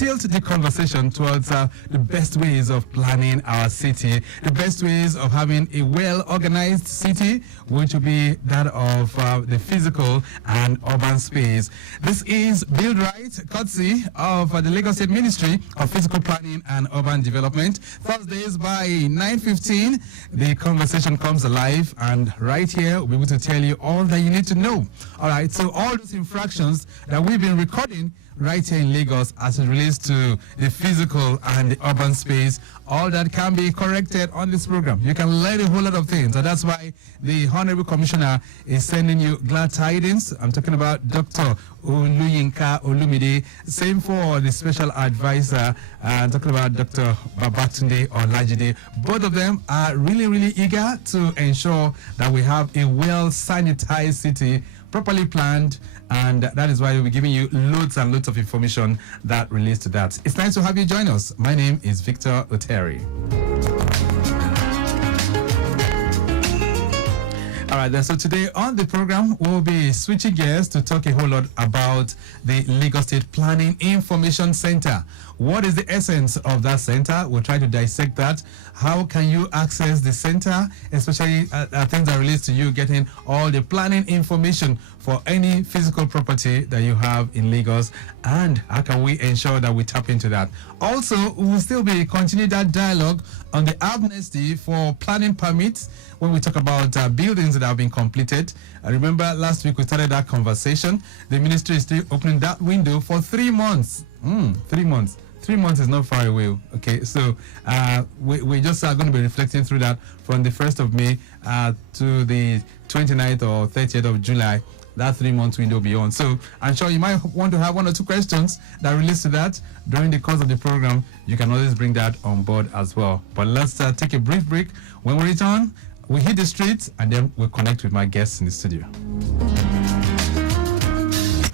tilt the conversation towards the best ways of planning our city, the best ways of having a well-organized city, which will be that of the physical and urban space. This is Build Right, courtesy of the Lagos State Ministry of Physical Planning and Urban Development. Thursdays by 9:15, the conversation comes alive, and right here we'll be able to tell you all that you need to know. All right, so all those infractions that we've been recording right here in Lagos as it relates to the physical and the urban space, all that can be corrected on this program. You can learn a whole lot of things, and that's why the Honorable Commissioner is sending you glad tidings. I'm talking about Dr. Oluyinka Olumide. Same for the special advisor. I'm talking about Dr. Babatunde Olajide. Both of them are really eager to ensure that we have a well-sanitized city, properly planned, and that is why we'll be giving you loads and loads of information that relates to that. It's nice to have you join us. My name is Victor Oteri. All right, then, so today on the program, we'll be switching gears to talk a whole lot about the Lagos State Planning Information Center. What is the essence of that center? We'll try to dissect that. How can you access the center, especially things that relate to you getting all the planning information for any physical property that you have in Lagos, and how can we ensure that we tap into that? Also, we will still be continuing that dialogue on the amnesty for planning permits when we talk about buildings that have been completed. I remember last week we started that conversation. The ministry is still opening that window for 3 months. 3 months. 3 months is not far away. Okay, so we just are going to be reflecting through that from the 1st of May to the 29th or 30th of July. That 3 month window will be on. So I'm sure you might want to have one or two questions that relates to that during the course of the program. You can always bring that on board as well. But let's take a brief break. When we return, we hit the streets and then we'll connect with my guests in the studio.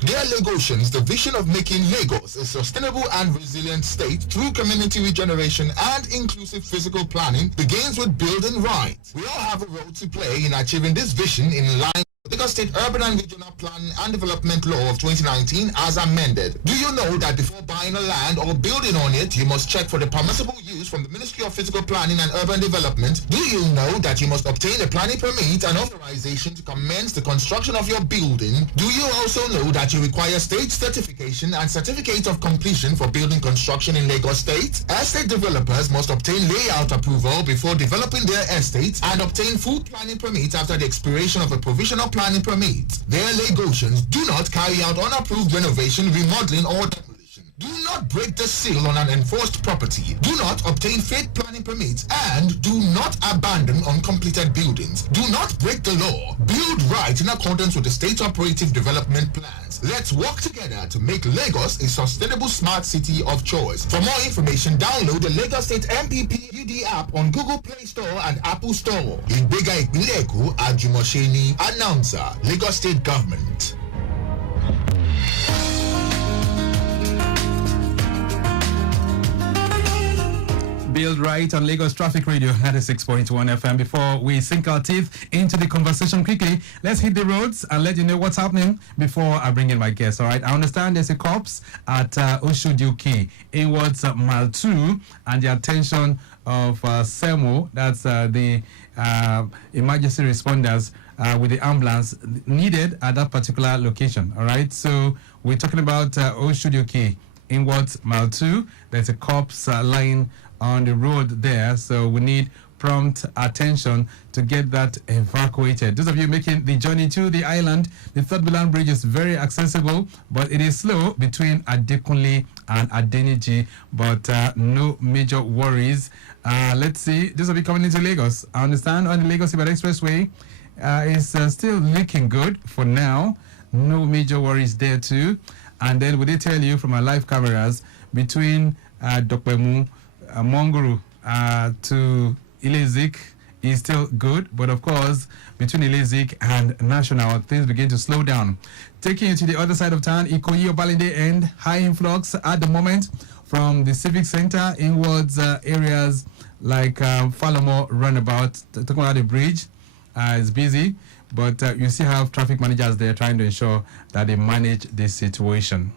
Dear Lagosians, the vision of making Lagos a sustainable and resilient state through community regeneration and inclusive physical planning begins with building right. We all have a role to play in achieving this vision in line with the Lagos State Urban and Regional Planning and Development Law of 2019 as amended. Do you know that before buying a land or building on it, you must check for the permissible use from the Ministry of Physical Planning and Urban Development? Do you know that you must obtain a planning permit and authorization to commence the construction of your building? Do you also know that you require state certification and certificate of completion for building construction in Lagos State? Estate developers must obtain layout approval before developing their estates and obtain full planning permits after the expiration of a provisional planning permit. Their Lagosians, do not carry out unapproved renovation, remodeling, or demolition. Do not break the seal on an enforced property. Do not obtain fake planning permits, and do not abandon uncompleted buildings. Do not break the law. Build right in accordance with the state operative development plans. Let's work together to make Lagos a sustainable smart city of choice. For more information, download the Lagos State MPP UD app on Google Play Store and Apple Store. Ìgbéga ìpínlẹ̀ Èkó, Àjùmọ̀ṣe ni. Announcer, Lagos State Government. Build Right on Lagos Traffic Radio 96.1 FM. Before we sink our teeth into the conversation quickly, let's hit the roads and let you know what's happening before I bring in my guests. All right, I understand there's a corpse at Oshoduki inwards mile 2, and the attention of SEMO, that's the emergency responders with the ambulance needed at that particular location. All right, so we're talking about Oshoduki inwards mile 2. There's a corpse lying on the road there, so we need prompt attention to get that evacuated. Those of you making the journey to the island, the Third Milan Bridge is very accessible, but it is slow between Adekunle and Adeniji, but no major worries. Let's see, those of you coming into Lagos, I understand on the Lagos-Ibadan Expressway is still looking good for now. No major worries there too. And then we did tell you from our live cameras between Dokpemu, Monguru to Ilezik is still good, but of course between Ilezik and National things begin to slow down. Taking you to the other side of town, Ikoyi Obalende end, high influx at the moment from the Civic Center inwards areas like Falomo Runabout. Talking about the bridge, it's busy, but you still have traffic managers there trying to ensure that they manage this situation.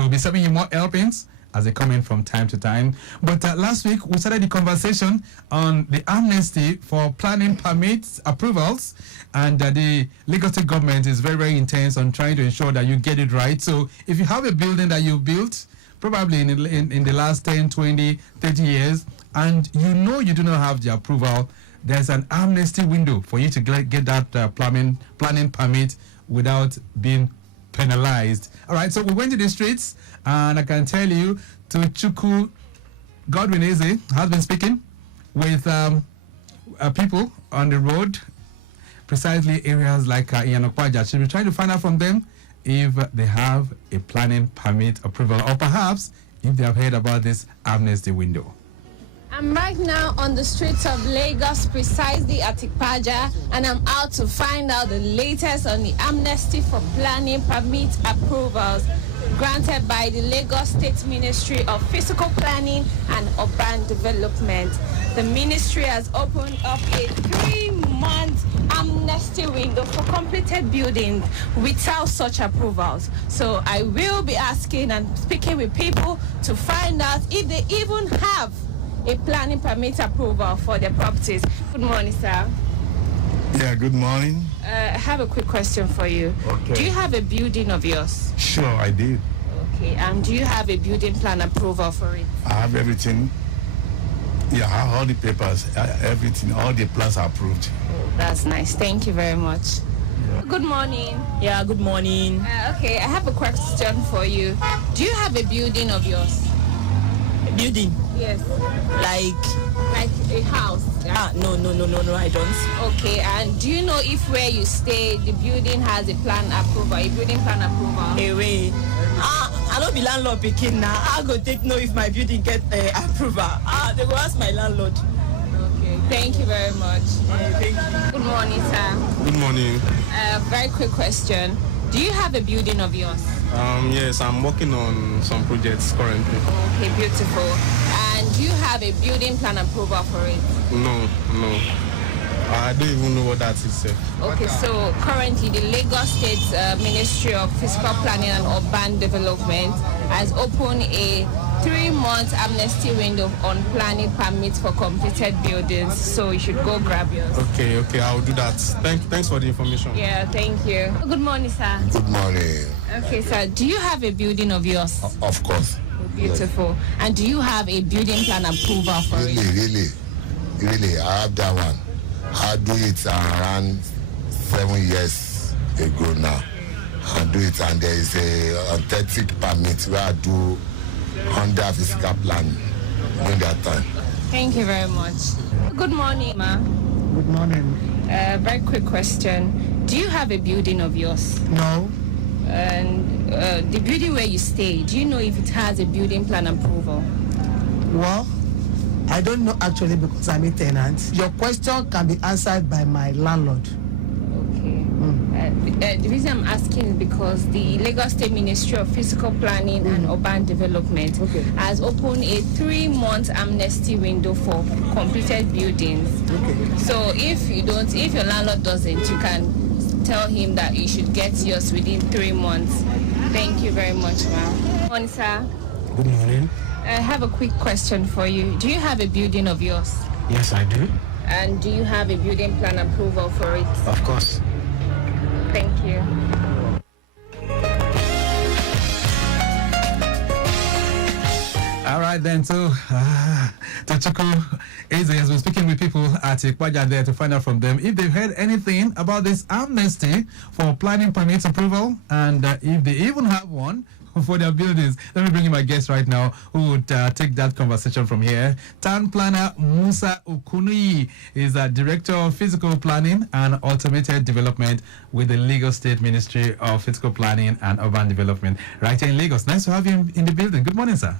So We'll be serving you more helpings as they come in from time to time. But last week, we started the conversation on the amnesty for planning permits approvals, and the Lagos State government is very, very intense on trying to ensure that you get it right. So if you have a building that you built, probably in the last 10, 20, 30 years, and you do not have the approval, there's an amnesty window for you to get that planning permit without being penalized. All right, so we went to the streets, and I can tell you, Tochukwu Godwin Eze has been speaking with people on the road, precisely areas like Iyanokwaja. She'll be trying to find out from them if they have a planning permit approval, or perhaps if they have heard about this amnesty window. I'm right now on the streets of Lagos, precisely at Ikpaja, and I'm out to find out the latest on the amnesty for planning permit approvals granted by the Lagos State Ministry of Physical Planning and Urban Development. The ministry has opened up a 3-month amnesty window for completed buildings without such approvals. So I will be asking and speaking with people to find out if they even have a planning permit approval for their properties. Good morning, sir. Yeah, good morning. I have a quick question for you. Okay. Do you have a building of yours? Sure, I did. Okay, and do you have a building plan approval for it? I have everything. Yeah, I have all the papers, everything, all the plans are approved. Oh, that's nice. Thank you very much. Yeah. Good morning. Yeah, good morning. Okay, I have a question for you. Do you have a building of yours? Building? Yes. Like a house? No, I don't. Okay, and do you know if where you stay, the building has a plan approval, a building plan approval? Away. I don't be landlord picking now. I go take know if my building get approval. They go ask my landlord. Okay, thank you very much. Thank you. Good morning, sir. Good morning. Very quick question. Do you have a building of yours? Yes, I'm working on some projects currently. Okay, beautiful. And do you have a building plan approval for it? No. I don't even know what that is. Okay, so currently the Lagos State Ministry of Physical Planning and Urban Development has opened a 3-month amnesty window on planning permits for completed buildings. So you should go grab yours. Okay, I'll do that. Thanks for the information. Yeah, thank you. Good morning, sir. Good morning. Okay, sir. Do you have a building of yours? Of course. Beautiful. And do you have a building plan approval for it? Really, I have that one. I do it around 7 years ago now. I do it, and there is a authentic permit where I do under physical plan during that time. Thank you very much. Good morning, ma. Good morning. Very quick question. Do you have a building of yours? No. And the building where you stay, do you know if it has a building plan approval? Well, I don't know actually because I'm a tenant. Your question can be answered by my landlord. Okay. The reason I'm asking is because the Lagos State Ministry of Physical Planning and Urban Development has opened a 3-month amnesty window for completed buildings. Okay. So if your landlord doesn't, you can tell him that you should get yours within 3 months. Thank you very much, ma'am. Good morning, sir. Good morning. I have a quick question for you. Do you have a building of yours? Yes, I do. And do you have a building plan approval for it? Of course. Thank you. All right, then. So, Tochukwu Eze has been speaking with people at Ikpaja there to find out from them if they've heard anything about this amnesty for planning permits approval, and if they even have one for their buildings. Let me bring in my guest right now who would take that conversation from here. Town planner Musa Okunuyi is a director of physical planning and automated development with the Lagos State Ministry of Physical Planning and Urban Development right here in Lagos. Nice to have you in the building. Good morning, sir.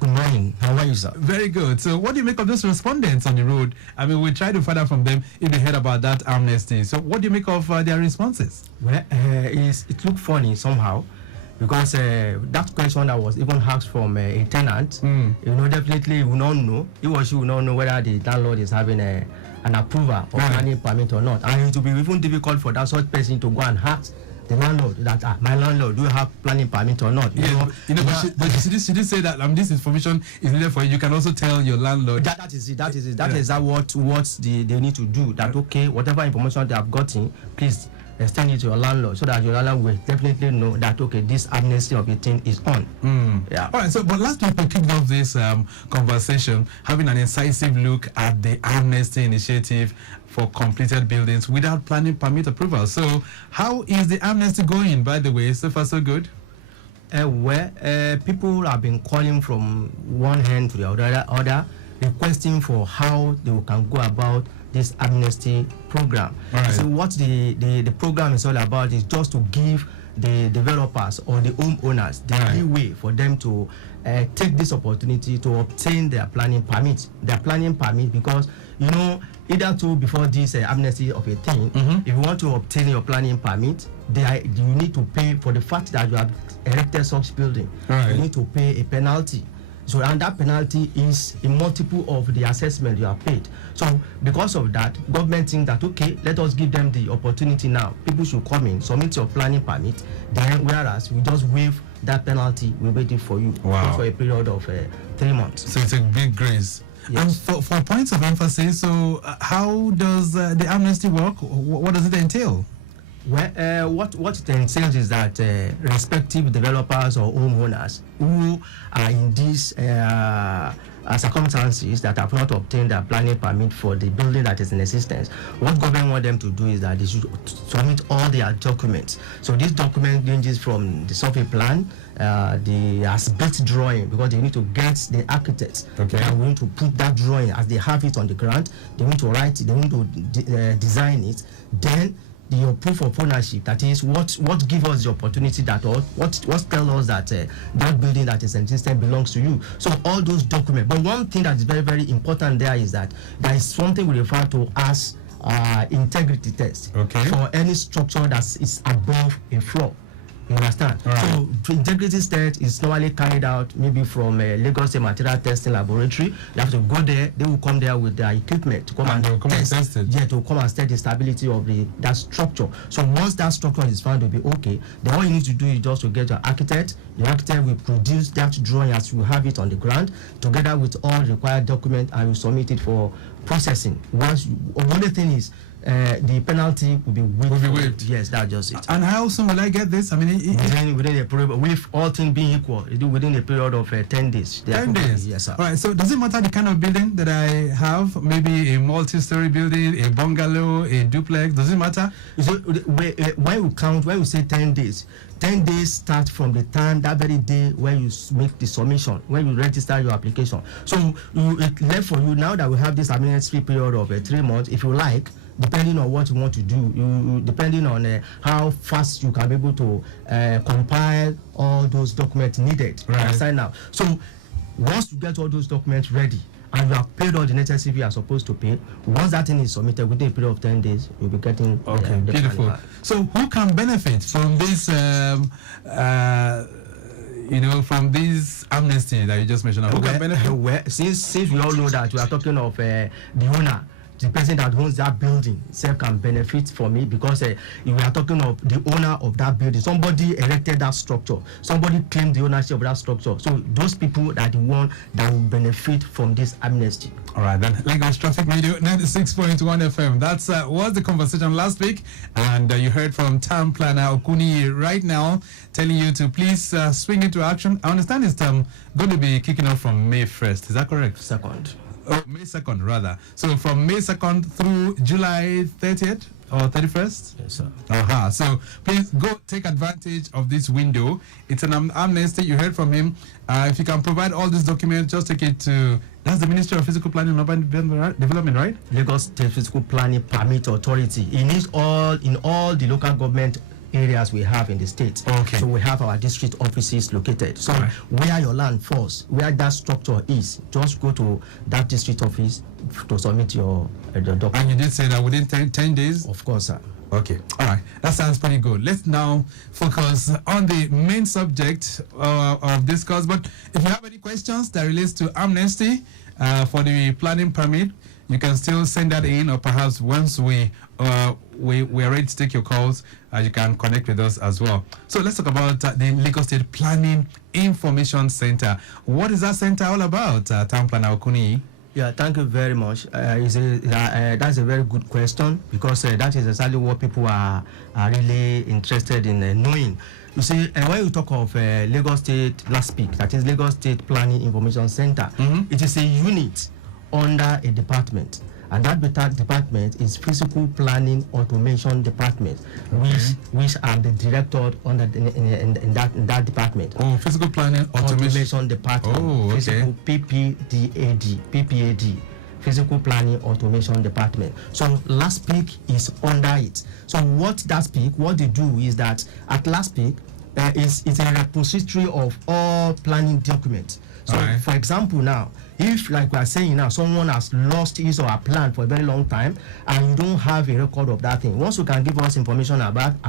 Good morning. How are you, sir? Very good. So what do you make of those respondents on the road? I mean, we try to find out from them if they heard about that amnesty. So what do you make of their responses? Well, it looked funny somehow, because that question that was even asked from a tenant, definitely you will not know. He or she will not know whether the landlord is having an approval or planning permit or not. And it will be even difficult for that such person to go and ask the landlord that my landlord, do you have planning permit or not? But she did say that this information is needed for you. You can also tell your landlord. That is it. That is what they need to do. That okay, whatever information they have gotten, please extend it to your landlord so that your landlord will definitely know that okay, this amnesty of the thing is on. Yeah. All right. So, but last week we kicked off this conversation having an incisive look at the amnesty initiative for completed buildings without planning permit approval. So, how is the amnesty going? By the way, so far so good. People have been calling from one hand to the other, requesting for how they can go about this amnesty program. Right. So what the program is all about is just to give the developers or the homeowners the leeway for them to take this opportunity to obtain their planning permit. Because either to before this amnesty of a thing, if you want to obtain your planning permit, you need to pay for the fact that you have erected such building. Right. You need to pay a penalty. So, and that penalty is a multiple of the assessment you have paid. So, because of that, government think that okay, let us give them the opportunity now. People should come in, submit your planning permit. Then, whereas we just waive that penalty, we wait it for you for a period of 3 months. So it's a big grace. Yes. And for points of emphasis, so how does the amnesty work? What does it entail? Well, what it entails is that respective developers or homeowners who are in these circumstances that have not obtained their planning permit for the building that is in existence, what government want them to do is that they should submit all their documents. So this document ranges from the survey plan, the as-built drawing, because they need to get the architects that are going to put that drawing as they have it on the ground. They need to write it, they need to design it. Then your proof of ownership, that is what give us the opportunity that what tell us that that building that is existing belongs to you. So all those documents. But one thing that is very, very important there is that there is something we refer to as integrity test for any structure that is above a floor. You understand? So the integrity test is normally carried out maybe from Lagos State Material Testing Laboratory. You have to go there. They will come there with their equipment to come and test it. Yeah, to come and test the stability of that structure. So once that structure is found to be okay, then all you need to do is just to get your architect. The architect will produce that drawing as you have it on the ground, together with all required documents, and will submit it for processing. Another thing is the penalty will be waived. Yes, that's just it. And how soon will I get this? I mean, within a period, with all things being equal, within a period of 10 days. 10 days? Yes, sir. All right, so does it matter the kind of building that I have? Maybe a multi-story building, a bungalow, a duplex? Does it matter? So, when we say 10 days, 10 days start from the time, that very day when you make the submission, when you register your application. So it left for you now that we have this administrative period of 3 months. If you like, depending on what you want to do, depending on how fast you can be able to compile all those documents needed. Right. Sign now. So once you get all those documents ready, and you have paid all the necessary you are supposed to pay, once that thing is submitted within a period of 10 days, you'll be getting the beautiful. plan. So who can benefit from this from this amnesty that you just mentioned? Who can benefit? Since we all know that we are talking of the owner, the person that owns that building itself can benefit from it, because we are talking of the owner of that building. Somebody erected that structure. Somebody claimed the ownership of that structure. So those people are the one that will benefit from this amnesty. All right, then. Lagos Traffic Radio 96.1 FM. That's was the conversation last week, and you heard from town planner Okuni right now, telling you to please swing into action. I understand it's going to be kicking off from May 1st. Is that correct? May 2nd, rather. So from May 2nd through July 30th or 31st? Yes, sir. So please go take advantage of this window. It's an amnesty. You heard from him. If you can provide all these documents, just take it to... That's the Ministry of Physical Planning and Urban Development, right? Lagos State Physical Planning Permit Authority. It needs in all the local government areas we have in the state. Okay. So we have our district offices located. So where your land falls, where that structure is, just go to that district office to submit your document. And you did say that within 10 days? Of course, sir. Okay. All right. That sounds pretty good. Let's now focus on the main subject of this course. But if you have any questions that relates to amnesty for the planning permit, you can still send that in, or perhaps once we are ready to take your calls, you can connect with us as well. So let's talk about the Lagos State Planning Information Center. What is that center all about, Town Planner Okuni? Yeah, thank you very much. That's a very good question, because that is exactly what people are really interested in knowing. You see, when you talk of Lagos State LASPIC, that is Lagos State Planning Information Center, it is a unit under a department. And that department is Physical Planning Automation Department, which are the director under in that department. Oh, Physical Planning Automation Department. Oh, okay. Physical PPDAD. Physical Planning Automation Department. So LASPIC is under it. So what they do is that at LASPIC, it's a repository of all planning documents. So, for example, now, if, like we are saying now, someone has lost his or her plan for a very long time, and you don't have a record of that thing, once you can give us information about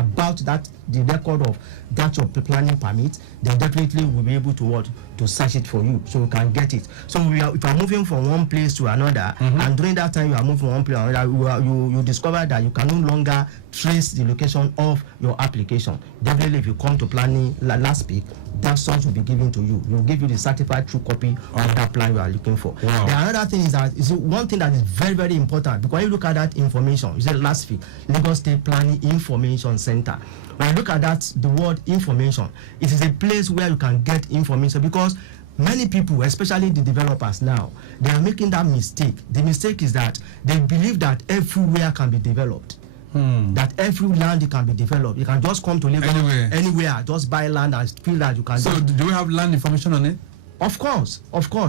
that, the record of that your planning permit, then definitely we'll be able to search it for you, so you can get it. So if you are moving from one place to another, and during that time you are moving from one place to another, you discover that you can no longer trace the location of your application. Definitely, if you come to planning LASPIC, that source will be given to you. We'll give you the certified true copy of that plan you are looking for. Wow. The another thing is that one thing that is very, very important, because when you look at that information, you say LASPIC, Lagos State Planning Information Center. When you look at that, the word information, it is a place where you can get information, because many people, especially the developers now, they are making that mistake. The mistake is that they believe that everywhere can be developed. That every land can be developed. You can just come to Lagos anywhere, just buy land and feel that you can. So do we have land information on it? Of course.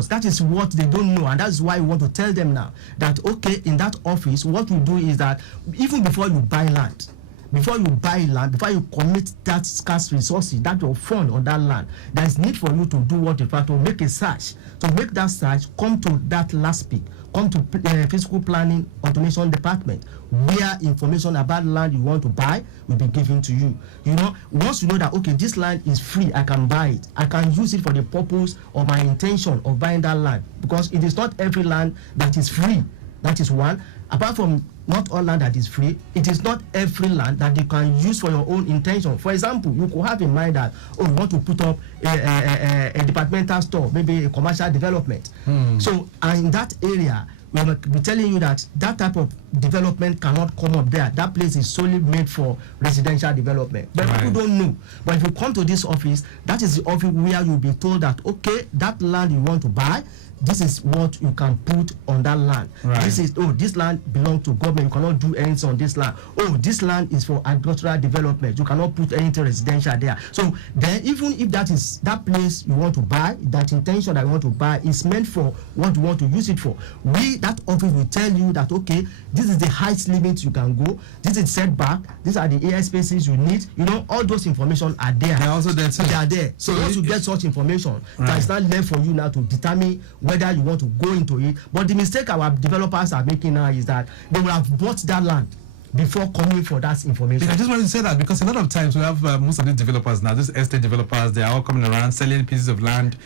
That is what they don't know, and that's why we want to tell them now that, okay, in that office, what we do is that even before you buy land, before you commit that scarce resources, that your fund on that land, there is need for you to do what you have to make a search. To make that search, come to that LASPIC, come to Physical Planning Automation Department, where information about land you want to buy will be given to you. You know, once you know that, okay, this land is free, I can buy it. I can use it for the purpose of my intention of buying that land, because it is not every land that is free. That is one. Apart from not all land that is free, it is not every land that you can use for your own intention. For example, you could have in mind that, you want to put up a departmental store, maybe a commercial development. So, and in that area, we will be telling you that type of development cannot come up there. That place is solely made for residential development. But people don't know. But if you come to this office, that is the office where you'll be told that, okay, that land you want to buy, this is what you can put on that land. This land belongs to government. You cannot do anything on this land. This land is for agricultural development. You cannot put anything residential there. So then, even if that is that place you want to buy, that intention that you want to buy is meant for what you want to use it for, that office will tell you that, okay, this is the height limit you can go. This is setback. These are the air spaces you need. You know, all those information are there. They're also there too. They are there. So once you get such information, it's not left for you now to determine whether you want to go into it. But the mistake our developers are making now is that they will have bought that land before coming for that information. I just wanted to say that because a lot of times we have most of these developers now, these estate developers, they are all coming around selling pieces of land.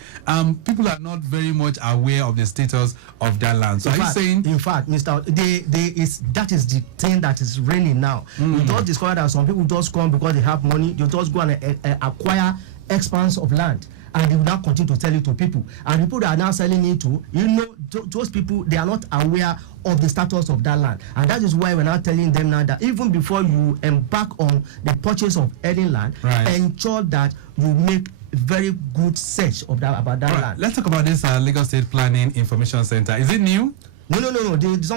People are not very much aware of the status of that land. So in fact, Mr. That is the thing that is reigning now. You just discover that some people just come because they have money, they just go and acquire expanse of land, and they will now continue to sell it to people. And people that are now selling it to, those people, they are not aware of the status of that land. And that is why we're now telling them now that even before you embark on the purchase of any land, ensure that you make very good search of about that land. Let's talk about this Lagos State Planning Information Center. Is it new? No.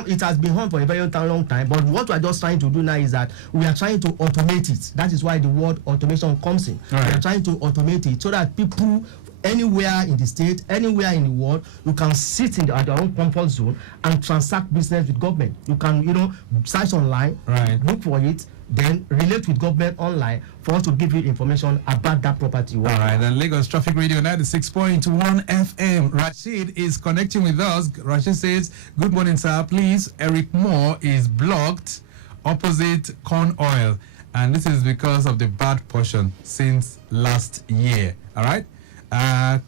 It has been on for a very long time. But what we are just trying to do now is that we are trying to automate it. That is why the word automation comes in. We are trying to automate it so that people anywhere in the state, anywhere in the world, you can sit at your own comfort zone and transact business with government. You can, search online, look for it, then relate with government online for us to give you information about that property. All right, then Lagos Traffic Radio 96.1 FM. Rashid is connecting with us. Rashid says, good morning, sir. Please, Eric Moore is blocked opposite Corn Oil. And this is because of the bad portion since last year. All right?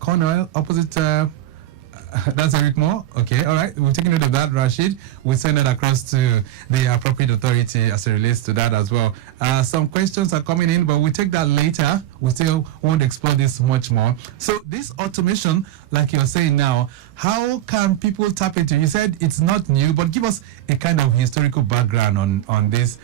Corn Oil opposite That's Eric Moore. Okay, all right. We've taken note of that, Rashid. We'll send it across to the appropriate authority as it relates to that as well. Some questions are coming in, but we'll take that later. We still want to explore this much more. So this automation, like you're saying now, how can people tap into? You said it's not new, but give us a kind of historical background on this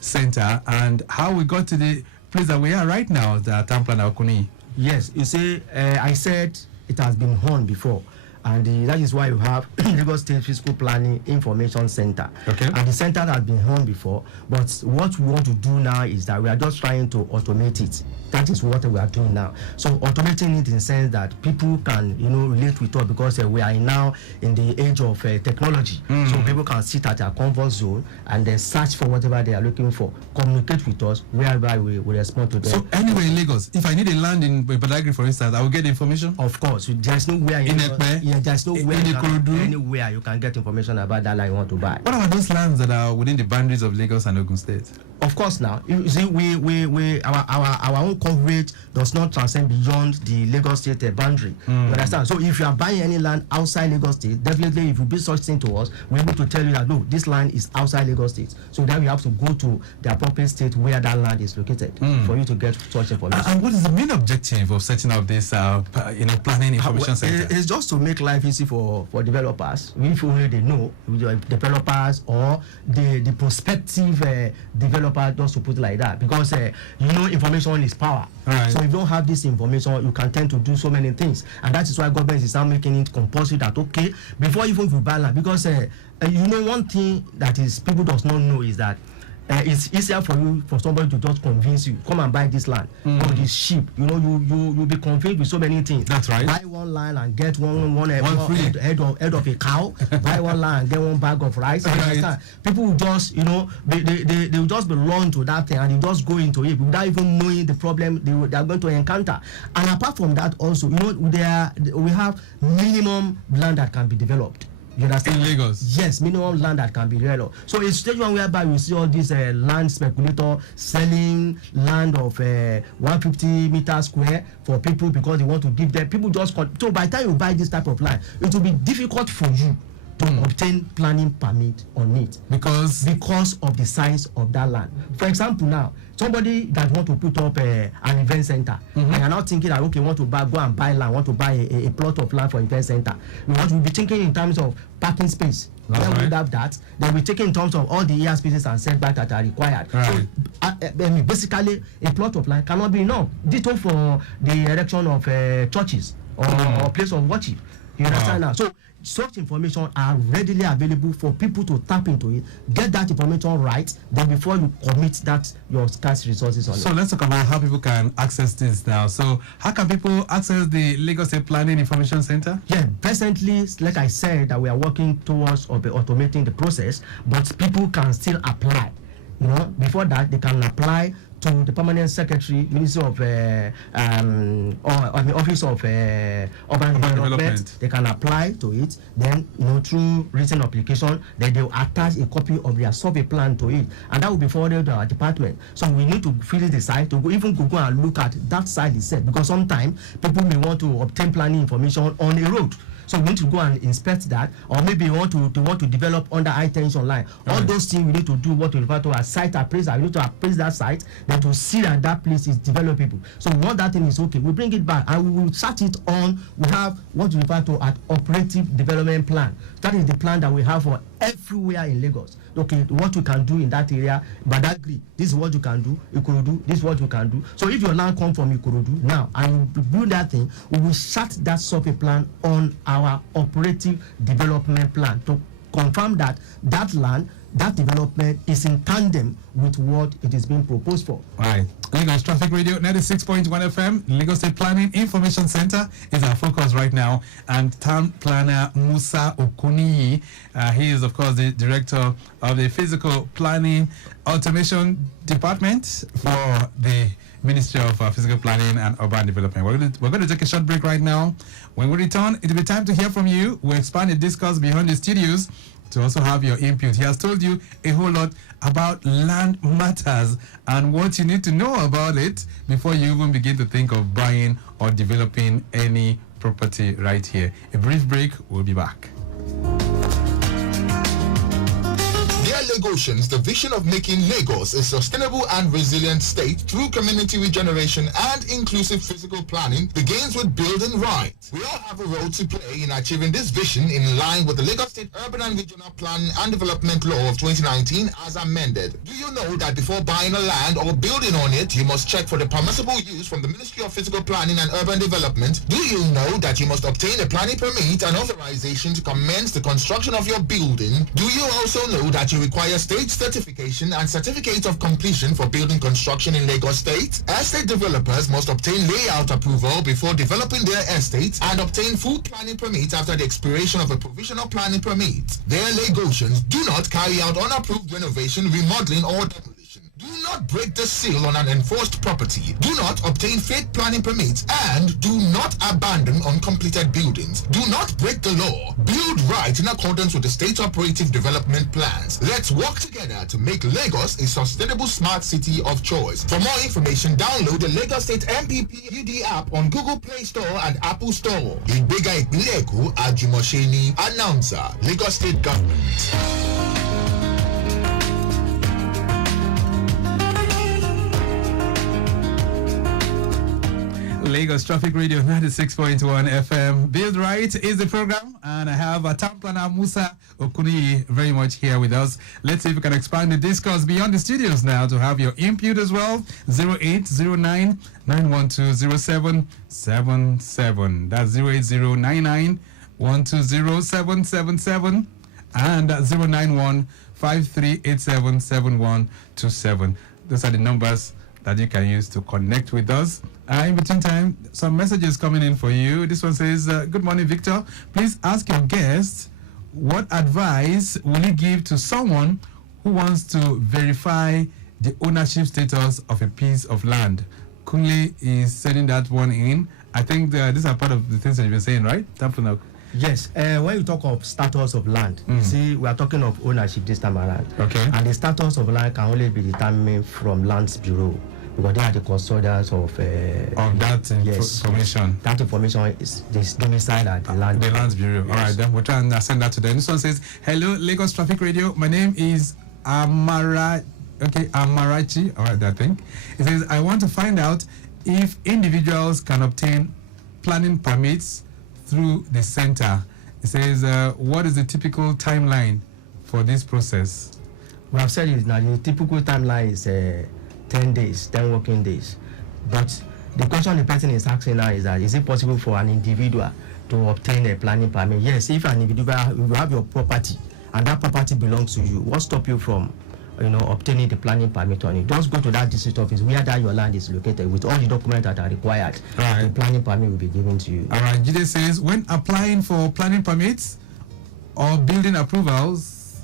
center and how we got to the place that we are right now, the Town Planner Okuni. Yes, you see, I said it has been honed before. And that is why you have Lagos State Fiscal Planning Information Center. Okay. And the center has been honed before, but what we want to do now is that we are just trying to automate it. That is what we are doing now. So automating it in the sense that people can, relate with us because we are now in the age of technology. So people can sit at their comfort zone and then search for whatever they are looking for, communicate with us, whereby we respond to them. So anywhere in Lagos, if I need a land in Badagry, for instance, I will get the information? Of course. There's nowhere there's nowhere anywhere you can get information about that land you want to buy. What about those lands that are within the boundaries of Lagos and Ogun State? Of course, now you see, our own coverage does not transcend beyond the Lagos State boundary. You understand? So if you are buying any land outside Lagos State, definitely if you bid such thing to us, we're able to tell you that no, this land is outside Lagos State. So then we have to go to the appropriate state where that land is located for you to get such information. And what is the main objective of setting up this, planning information center? It's just to make life easy for developers. If only they know, developers or the prospective developers, just to put it like that, because information is power. Right. So if you don't have this information, you can tend to do so many things, and that is why government is now making it compulsory that before even you buy land, because one thing that is people does not know is that it's easier for somebody to just convince you, come and buy this land or this sheep. You'll be convinced with so many things. That's right. Buy one land and get one head of a cow. Buy one land and get one bag of rice. Right. People will just, they will just belong to that thing and they just go into it without even knowing the problem they are going to encounter. And apart from that, also, we have minimum land that can be developed. You understand? In Lagos? Yes, minimum land that can be developed. So it's stage one whereby we see all these land speculator selling land of 150 meters square for people because they want to give them. People just so by the time you buy this type of land, it will be difficult for you to obtain planning permit on it because of the size of that land. For example, now somebody that want to put up an event center and you're not thinking that want to go and buy land, want to buy a plot of land for event center. We'll be thinking in terms of parking space. Then we have that. Then we take in terms of all the airspaces and setbacks that are required. Right. So basically, a plot of land cannot be enough. Ditto for the erection of churches or place of worship. You understand now? So such information are readily available for people to tap into it, get that information right, then before you commit that your scarce resources on it. So let's talk about how people can access this now. So how can people access the Lagos State Planning Information Center? Yeah, presently, like I said, that we are working towards automating the process, but people can still apply. Before that, they can apply to the permanent secretary, Ministry of Office of Urban Development. They can apply to it. Then, through written application, then they will attach a copy of their survey plan to it, and that will be forwarded to our department. So we need to visit the site to go and look at that site itself, because sometimes people may want to obtain planning information on a road. So we need to go and inspect that, or maybe you want to develop under high tension line. All those things we need to do what we refer to as site appraisal. We need to appraise that site, then to see that place is developable. So once that thing is okay, we bring it back and we will start it on. We have what we refer to as operative development plan. That is the plan that we have for everywhere in Lagos. Okay, what you can do in that area, Badagry, this is what you can do. Ikorodu, this is what you can do. So if your land comes from Ikorodu now and you do that thing, we will start that survey plan on our operative development plan to confirm that that land, that development is in tandem with what it is being proposed for. Right. Lagos Traffic Radio 96.1 FM, Lagos State Planning Information Center is our focus right now. And Town Planner Musa Okuni, he is, of course, the Director of the Physical Planning Automation Department for the Ministry of Physical Planning and Urban Development. We're going to take a short break right now. When we return, it'll be time to hear from you. We'll expand the discourse beyond the studios to also have your input. He has told you a whole lot about land matters and what you need to know about it before you even begin to think of buying or developing any property right here. A brief break, we'll be back. Dear Lagosians, the vision of making Lagos a sustainable and resilient state through community regeneration and inclusive physical planning begins with building right. We all have a role to play in achieving this vision in line with the Lagos State Urban and Regional Plan and Development Law of 2019 as amended. Do you know that before buying a land or building on it, you must check for the permissible use from the Ministry of Physical Planning and Urban Development? Do you know that you must obtain a planning permit and authorization to commence the construction of your building? Do you also know that you require state certification and certificate of completion for building construction in Lagos State? Estate developers must obtain layout approval before developing their estates and obtain full planning permit after the expiration of a provisional planning permit. Their Lagosians, do not carry out unapproved renovation, remodeling or demolition. Do not break the seal on an enforced property. Do not obtain fake planning permits and do not abandon uncompleted buildings. Do not break the law. Build right in accordance with the state operative development plans. Let's work together to make Lagos a sustainable smart city of choice. For more information, download the Lagos State MPP UD app on Google Play Store and Apple Store. Ìgbéga ìpínlẹ̀ Èkó, Àjùmọ̀ṣe Announcer, Lagos State Government. Lagos Traffic Radio 96.1 FM. Build Right is the program, and I have a town planner Musa Okuni very much here with us. Let's see if we can expand the discourse beyond the studios now to have your input as well. 0809 912 0777. That's 08099 120 777 and 091 5387 7127. Those are the numbers that you can use to connect with us. In between time, some messages coming in for you. This one says, good morning, Victor. Please ask your guest, what advice will you give to someone who wants to verify the ownership status of a piece of land? Kunle is sending that one in. I think these are part of the things that you've been saying, right? Yes, when you talk of status of land, you see, we are talking of ownership this time around. Okay. And the status of land can only be determined from Lands Bureau, because they are the custodians of that information. That information is domiciled at the land. The Lands Bureau. Yes. All right, then we'll try and send that to them. This one says, hello, Lagos Traffic Radio. My name is Amarachi. All right, I think. It says, I want to find out if individuals can obtain planning permits through the center. It says, what is the typical timeline for this process? We have said it now. The typical timeline is 10 days, 10 working days. But the question the person is asking now is that, is it possible for an individual to obtain a planning permit? Yes, if an individual, you have your property and that property belongs to you, what stops you from obtaining the planning permit on it? Just go to that district office where that your land is located with all the documents that are required. Right. The planning permit will be given to you. All right. Jide says, when applying for planning permits or building approvals,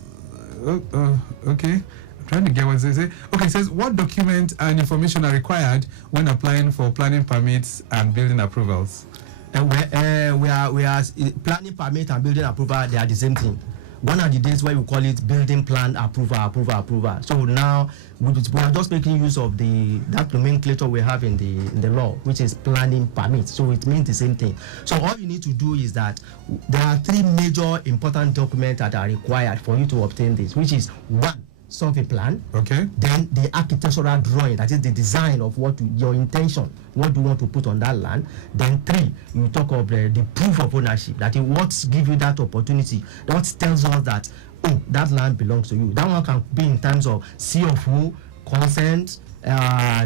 okay. I'm trying to get what it says. Okay, it says, what documents and information are required when applying for planning permits and building approvals? We are planning permit and building approval, they are the same thing. One of the days where we call it building plan approval. So now we are just making use of that nomenclature we have in the law, which is planning permit. So it means the same thing. So all you need to do is that there are three major important documents that are required for you to obtain this, which is one, survey plan. Okay. Then the architectural drawing, that is the design of your intention, what do you want to put on that land. Then three, you talk of the proof of ownership, that is what gives you that opportunity, that tells us that, oh, that land belongs to you. That one can be in terms of CFO, consent,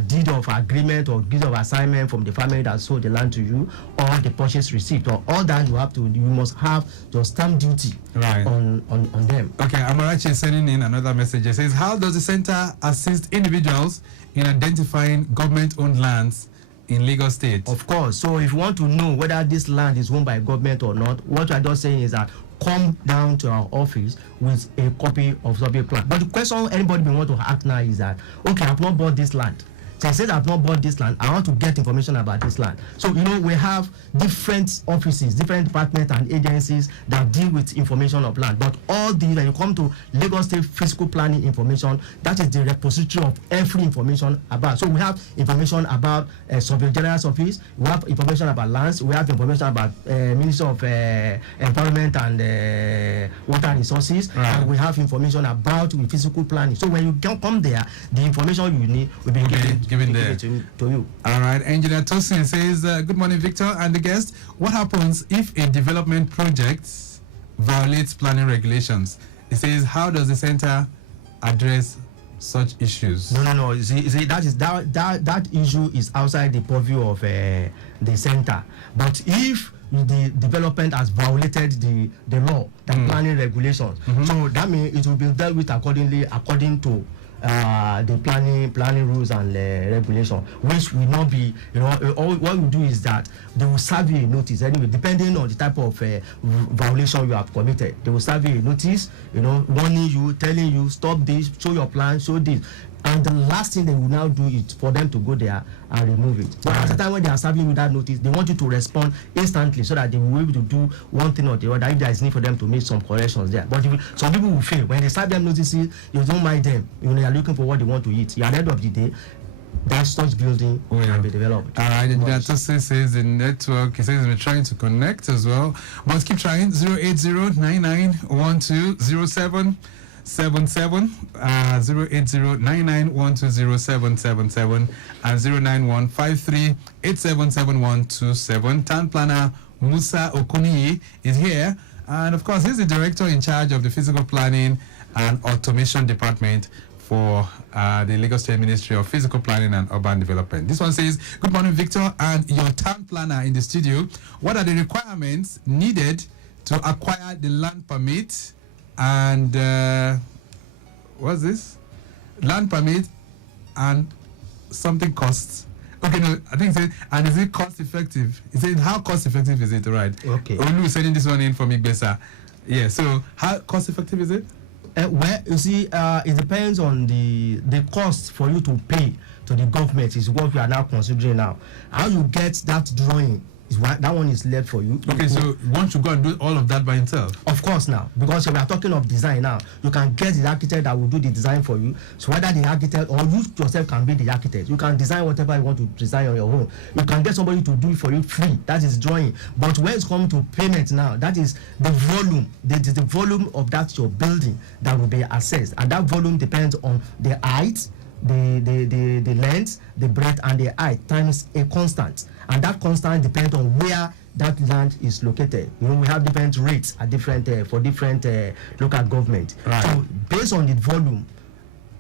deed of agreement or deed of assignment from the family that sold the land to you, or the purchase receipt, or all that you must have your stamp duty on them. Okay, Amarachi is sending in another message. It says, how does the center assist individuals in identifying government-owned lands in Lagos State? Of course. So if you want to know whether this land is owned by government or not, what you are just saying is that come down to our office with a copy of survey plan. But the question anybody may want to ask now is that, okay, I've not bought this land. They said I've not bought this land. I want to get information about this land. So we have different offices, different departments and agencies that deal with information of land. But all these, when you come to Lagos State Physical Planning information, that is the repository of every information about. So we have information about Surveyor General's office. We have information about lands. We have information about Ministry of Environment and Water Resources. Right. And we have information about physical planning. So when you come there, the information you need will be given there to you. All right. Engineer Tosin says, good morning, Victor and the guest. What happens if a development project violates planning regulations? He says, how does the center address such issues? No. You see, that issue is outside the purview of the center. But if the development has violated the law, the planning regulations, so that means it will be dealt with according to the planning rules and regulation, which will not be, all what we do is that they will serve you a notice anyway, depending on the type of violation you have committed. They will serve you a notice, warning you, telling you, stop this, show your plan, show this. And the last thing they will now do is for them to go there and remove it. But at the time when they are serving you that notice, they want you to respond instantly so that they will be able to do one thing or the other if there is need for them to make some corrections there. But some people will fail. When they serve them notices, you don't mind them. They are looking for what they want to eat. At the end of the day, that such building can be developed. All right, and Tosin says the network, he says we're trying to connect as well. But keep trying. 08099120777 08099120777 and 09153877127. Town planner Musa Okuniyi is here, and of course he's the director in charge of the physical planning and automation department for the Lagos State Ministry of Physical Planning and Urban Development. This one says, good morning, Victor, and your town planner in the studio. What are the requirements needed to acquire the land permit and what's this? Land permit and something costs. Okay, no, I think it said, and is it cost effective? It said, how cost effective is it, right? Okay. Olu is sending this one in from Igbesa. Yeah, so how cost effective is it? Well, you see, it depends on the cost for you to pay to the government is what we are now considering now. How you get that drawing is what that one is left for you. Okay, so one should go and do all of that by himself. Of course, now because we are talking of design now, you can get the architect that will do the design for you. So whether the architect or you yourself can be the architect, you can design whatever you want to design on your own. You can get somebody to do it for you free. That is drawing. But when it's coming to payment now, that is the volume. The volume of that your building that will be assessed, and that volume depends on the height, the length, the breadth, and the height times a constant. And that constant depends on where that land is located. We have different rates at different for different local government. Right. So based on the volume,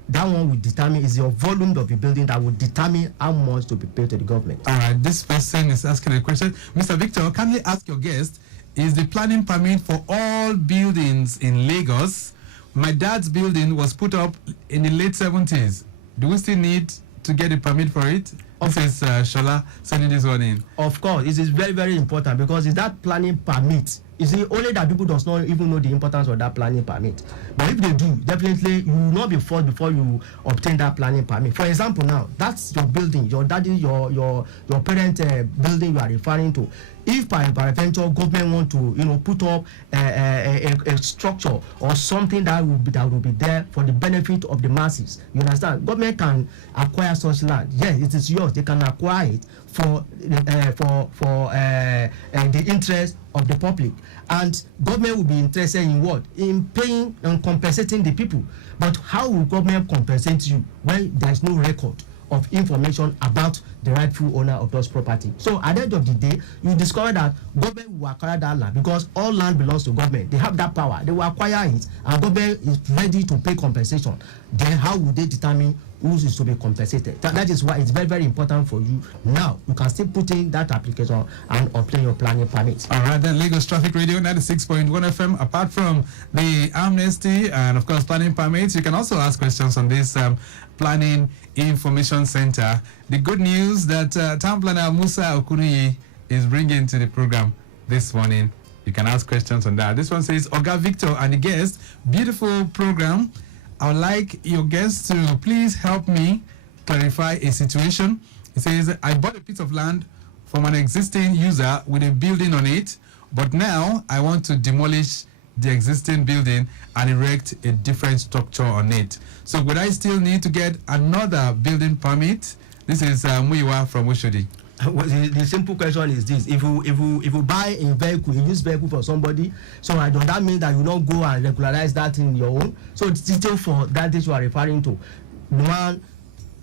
that one will determine is your volume of the building that will determine how much to be paid to the government. All right, this person is asking a question. Mr. Victor, kindly ask your guest, is the planning permit for all buildings in Lagos? My dad's building was put up in the late 70s. Do we still need to get a permit for it? This is Shola sending this one in. Of course, it is very, very important because it's that planning permit. You see, only that people does not even know the importance of that planning permit. But if they do, definitely you will not be forced before you obtain that planning permit. For example, now that's your building, your daddy, your parent building you are referring to. If by peradventure government want to put up a structure or something that will be there for the benefit of the masses, you understand? Government can acquire such land. Yes, it is yours. They can acquire it for the interest of the public, and government will be interested in what? In paying and compensating the people. But how will government compensate you when there is no record of information about the rightful owner of those property? So at the end of the day, you discover that government will acquire that land because all land belongs to government. They have that power. They will acquire it, and government is ready to pay compensation. Then how will they determine who is to be compensated? That is why it's very, very important for you. Now you can still put in that application and obtain your planning permit. All right, then Lagos Traffic Radio 96.1 FM. Apart from the amnesty and of course planning permits, you can also ask questions on this planning information center. The good news that town planner Musa Okuniyi is bringing to the program this morning. You can ask questions on that. This one says, Oga Victor and the guest, beautiful program. I would like your guests to please help me clarify a situation. It says, I bought a piece of land from an existing user with a building on it, but now I want to demolish the existing building and erect a different structure on it. So would I still need to get another building permit? This is Muiwa from Oshodi. Well, the simple question is this: if you buy a vehicle, a used vehicle for somebody, so does that mean that you don't go and regularize that in your own? So it's detail for that you are referring to. One,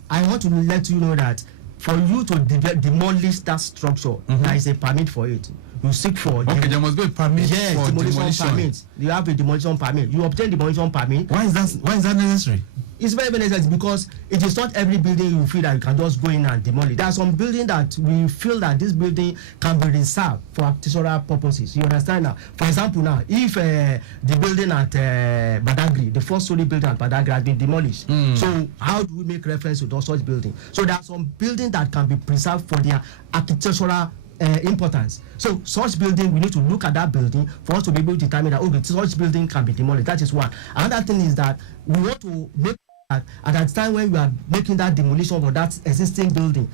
I want to let you know that for you to demolish that structure, there is a permit for it. You seek for. Okay, there must be a permit for demolition. Permit. You have a demolition permit. You obtain demolition permit. Why is that necessary? It's very, very necessary because it is not every building you feel that you can just go in and demolish. There are some buildings that we feel that this building can be reserved for artisanal purposes. You understand now? For example, now, if the building at Badagry, the first story building at Badagry has been demolished, so how do we make reference to those such buildings? So there are some buildings that can be preserved for their architectural importance. So such building, we need to look at that building for us to be able to determine that okay, such building can be demolished. That is one. Another thing is that we want to make at that time when we are making that demolition of that existing building,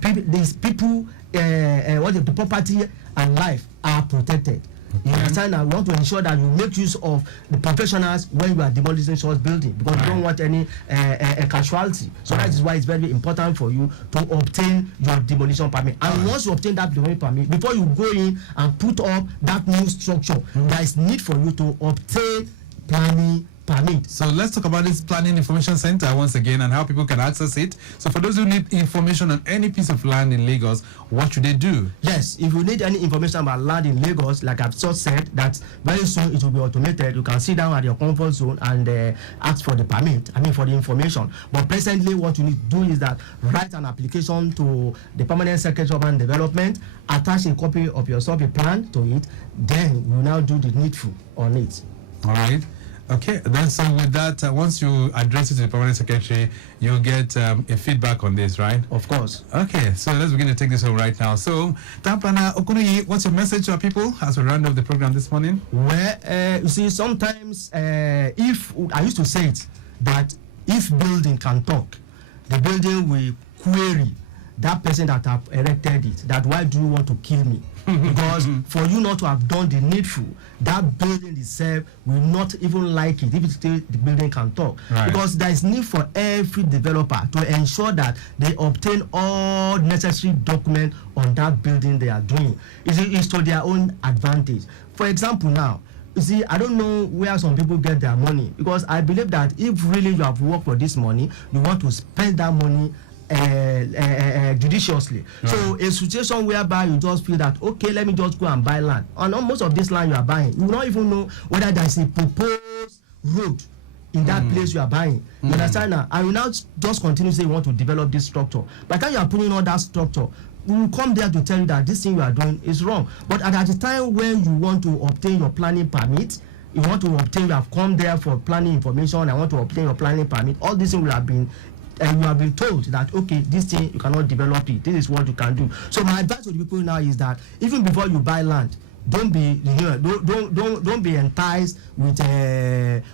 the property and life are protected. You understand that we want to ensure that you make use of the professionals when you are demolishing such building because you don't want any casualty. So that is why it's very important for you to obtain your demolition permit. And once you obtain that demolition permit, before you go in and put up that new structure, there is need for you to obtain planning permit. So let's talk about this planning information center once again and how people can access it. So for those who need information on any piece of land in Lagos, what should they do? Yes, if you need any information about land in Lagos, like I've just said, that very soon it will be automated. You can sit down at your comfort zone and ask for the permit, for the information. But presently what you need to do is that write an application to the Permanent Secretary of Urban Development, attach a copy of your survey plan to it, then you now do the needful on it. All right. Okay, then so with that, once you address it to the permanent secretary, you'll get a feedback on this, right? Of course. Okay, so let's begin to take this home right now. So, Tampana Okunoyi, what's your message to our people as we round up the program this morning? Well, you see, sometimes if I used to say it, that if building can talk, the building will query that person that have erected it, that why do you want to kill me? Because for you not to have done the needful, that building itself will not even like it if it still the building can talk. Right. Because there is need for every developer to ensure that they obtain all necessary documents on that building they are doing. It's to their own advantage. For example now, you see, I don't know where some people get their money, because I believe that if really you have worked for this money, you want to spend that money judiciously. So a situation whereby you just feel that okay, let me just go and buy land, and on most of this land you are buying, you will not even know whether there is a proposed road in that place you are buying. You understand now? I will now just continue say you want to develop this structure. By the time you are putting on that structure, we will come there to tell you that this thing you are doing is wrong. But at the time when you want to obtain your planning permit, you have come there for planning information, I want to obtain your planning permit, all these things will have been and you have been told that okay, this thing you cannot develop it, this is what you can do. So my advice to the people now is that even before you buy land, don't be enticed with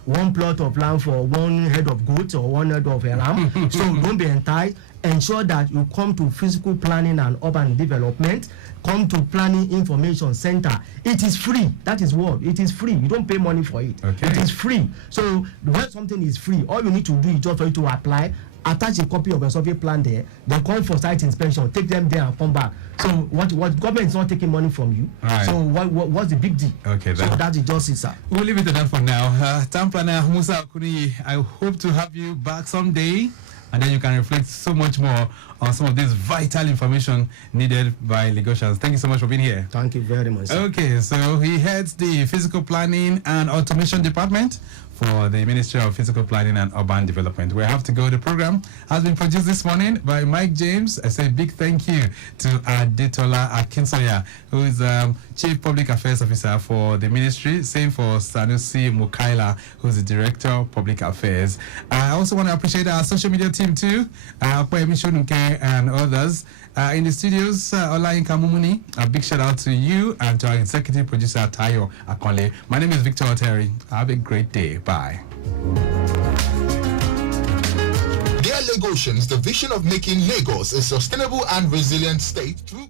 one plot of land for one head of goat or one head of a ram. So don't be enticed. Ensure that you come to physical planning and urban development, come to planning information center. It is free. That is what it is free. You don't pay money for it. Okay. It is free. So when something is free, all you need to do is just for you to apply, attach a copy of your survey plan there, then come for site inspection, take them there and come back. So what government is not taking money from you. Right. So what's the big deal? Okay, so that is just it, sir. We'll leave it at that for now. Town Planner Musa Okuni, I hope to have you back someday, and then you can reflect so much more on some of this vital information needed by Lagosians. Thank you so much for being here. Thank you very much, sir. Okay, so he heads the Physical Planning and Automation Department for the Ministry of Physical Planning and Urban Development. We have to go. The program has been produced this morning by Mike James. I say big thank you to Adetola Akinsoya, who is Chief Public Affairs Officer for the ministry. Same for Sanusi Mukaila, who is the Director of Public Affairs. I also want to appreciate our social media team too, and others. In the studios, Olayinka Mumuni, a big shout out to you and to our executive producer, Tayo Akonle. My name is Victor Oteri. Have a great day. Bye. Dear Lagosians the vision of making Lagos a sustainable and resilient state through